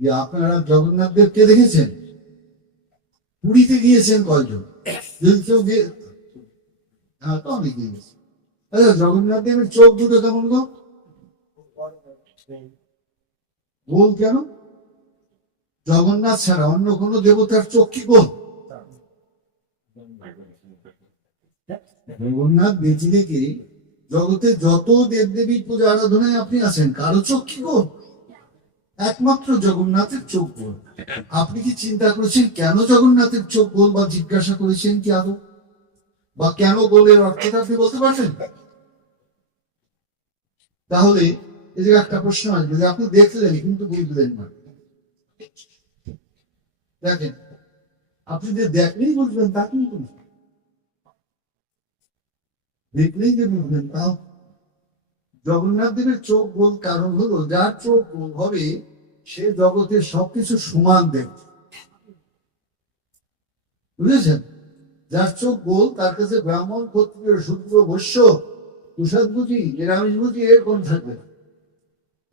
যে আপনারা জগন্নাথ দেবকে দেখেছেন? পুরীতে গিয়েছেন কয়জন? যদি কেউ হ্যাঁ তো অনেক গিয়েছে আচ্ছা জগন্নাথ দেবের চোখ দুটো কেমন গো? গোল কেন? জগন্নাথ ছাড়া অন্য কোনো দেবতার চোখ কি গোল? জগন্নাথ বেঁচে থেকে জগতে যত দেবদেবীর পূজা আরাধনায় আপনি আছেন কারও চোখ কি গোল? একমাত্র জগন্নাথের চোখ গোল আপনি কি চিন্তা করেছেন কেন জগন্নাথের চোখ গোল বা জিজ্ঞাসা করেছেন কি আদৌ? বা কেন গোলের অর্থটা আপনি বলতে পারবেন তাহলে এই যে একটা প্রশ্ন আসবে যে আপনি দেখলেন কিন্তু বুঝলেন না। দেখেন, আপনি যে দেখলেই বুঝবেন, তা কিন্তু দেখলেই যে বুঝবেন, তাও জগন্নাথ দেবের চোখ গোল কারণ হলো, যার চোখ গোল হবে, সে জগতের সবকিছু সমান দেখবে। বুঝেছেন? যার চোখ গোল, তার কাছে ব্রাহ্মণ, ক্ষত্রিয় শূদ্র বৈশ্য তুষাদ বুঝি, নিরামিষ বুঝি এরকম থাকবে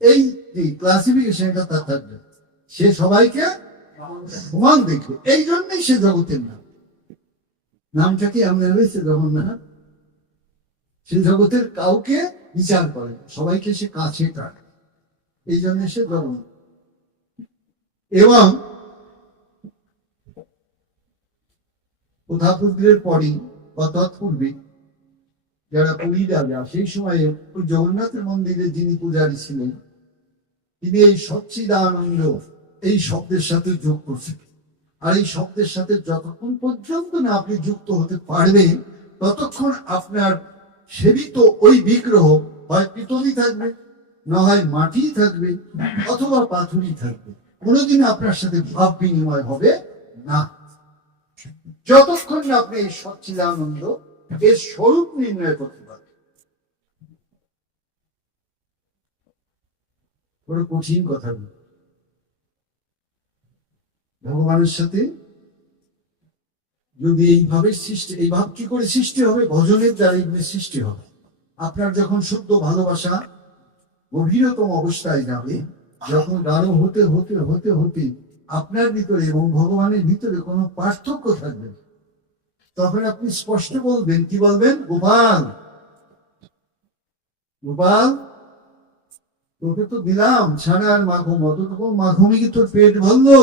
এই ক্লাসিফিকেশনটা তার থাকবে। সে সবাইকে সমান দেখবে। এই জন্যই সে জগতের নাম। নামটা কি এমন হয়েছে, জগন্নাথ? সে জগতের কাউকে বিচার করে। সবাইকে সে কাছে টানে এই জন্য সে জগন্নাথ এবং প্রধাপুত্রের পরই বা তৎপূর্বে যারা পুরী রাজা সেই সময়ে জগন্নাথের মন্দিরে যিনি পূজারী ছিলেন, তিনি এই সচ্চিদানন্দ, এই শব্দের সাথে যোগ করছেন আর এই শব্দের সাথে যতক্ষণ পর্যন্ত না আপনি যুক্ত হতে পারবেন, ততক্ষণ আপনার সেবিত ওই বিগ্রহ হয় পিতলই থাকবে, না হয় মাটি থাকবে, অথবা পাথরই থাকবে। কোনোদিন আপনার সাথে ভাব বিনিময় হবে না। যতক্ষণ না আপনি এই সচ্চিদানন্দ, এর স্বরূপ নির্ণয় করতে পারবেন। বড় কঠিন কথা ভগবানের সাথে যদি এইভাবে সৃষ্টি এই ভাব কি করে সৃষ্টি হবে? ভজনের দ্বারা সৃষ্টি হবে। আপনার যখন শুদ্ধ ভালোবাসা গভীরতম অবস্থায় যাবে, যখন গাঢ় হতে হতে হতে হতে আপনার ভিতরে এবং ভগবানের ভিতরে কোনো পার্থক্য থাকবে। তখন আপনি স্পষ্ট বলবেন, কি বলবেন? গোপাল! গোপাল, তোকে তো দিলাম, ছাড়া আর মাখো অতটুকু মাখমি কি তোর পেট ভরলো?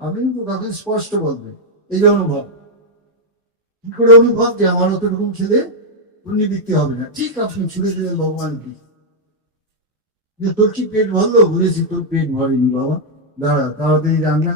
আপনি কিন্তু তখন স্পষ্ট বলবেন। এই অনুভব। কি করে অনুভব যে আমার অতরকম ছেলে পুণ্যবৃত্তি হবে না? ঠিক আপনি ছুড়ে দিলেন ভগবানকে যে তোর কি পেট ভরলো? বলেছি, তোর পেট ভরেনি বাবা। দাঁড়া, তাড়াতাড়ি রান্না